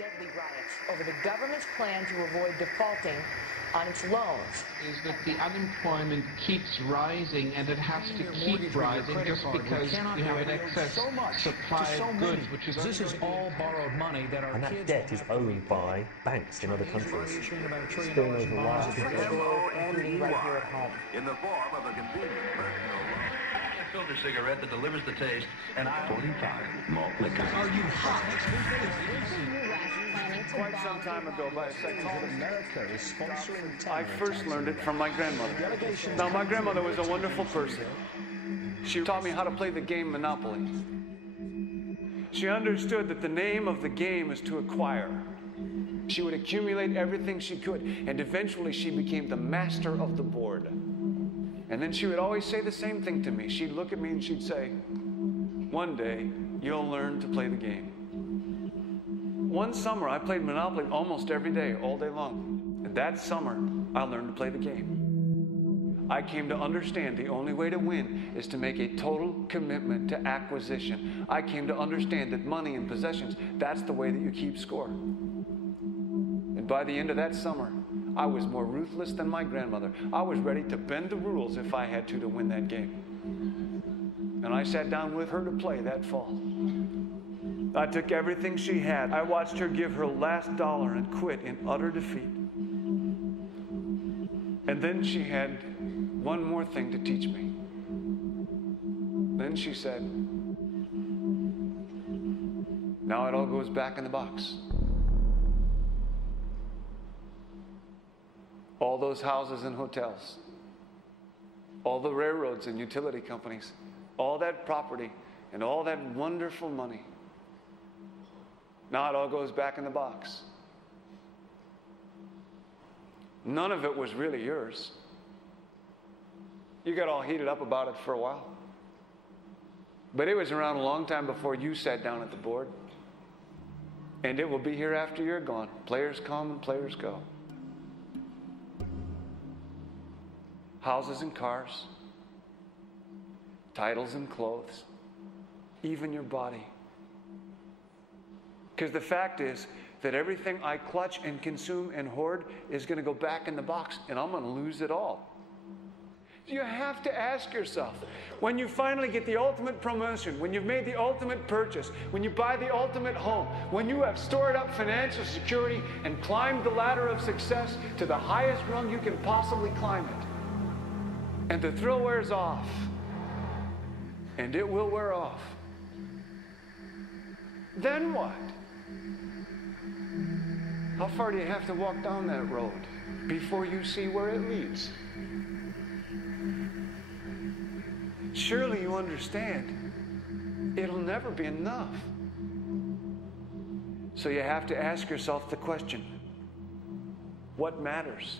deadly riots over the government's plan to avoid defaulting on its loans. Is that the unemployment keeps rising, and it has to keep rising just because you have an excess supply of goods, which is this is all borrowed money that our and that debt is owned by banks in other countries. Spilling over lives, including right here at home. In the form of a convenient personal loan. A filter cigarette that delivers the taste, and 45 malt liquor. Are you hot? Quite some time ago, by a second, America is sponsoring I first learned it from my grandmother. Now, my grandmother was a wonderful person. She taught me how to play the game Monopoly. She understood that the name of the game is to acquire. She would accumulate everything she could, and eventually she became the master of the board. And then she would always say the same thing to me. She'd look at me and she'd say, "One day, you'll learn to play the game." One summer, I played Monopoly almost every day, all day long. And that summer, I learned to play the game. I came to understand the only way to win is to make a total commitment to acquisition. I came to understand that money and possessions, that's the way that you keep score. And by the end of that summer, I was more ruthless than my grandmother. I was ready to bend the rules if I had to win that game. And I sat down with her to play that fall. I took everything she had. I watched her give her last dollar and quit in utter defeat. And then she had one more thing to teach me. Then she said, "Now it all goes back in the box." All those houses and hotels, all the railroads and utility companies, all that property and all that wonderful money. Now it all goes back in the box. None of it was really yours. You got all heated up about it for a while. But it was around a long time before you sat down at the board. And it will be here after you're gone. Players come and players go. Houses and cars, titles and clothes, even your body. Because the fact is that everything I clutch and consume and hoard is going to go back in the box, and I'm going to lose it all. You have to ask yourself, when you finally get the ultimate promotion, when you've made the ultimate purchase, when you buy the ultimate home, when you have stored up financial security and climbed the ladder of success to the highest rung you can possibly climb it, and the thrill wears off, and it will wear off, then what? How far do you have to walk down that road before you see where it leads? Surely you understand, it'll never be enough. So you have to ask yourself the question, what matters?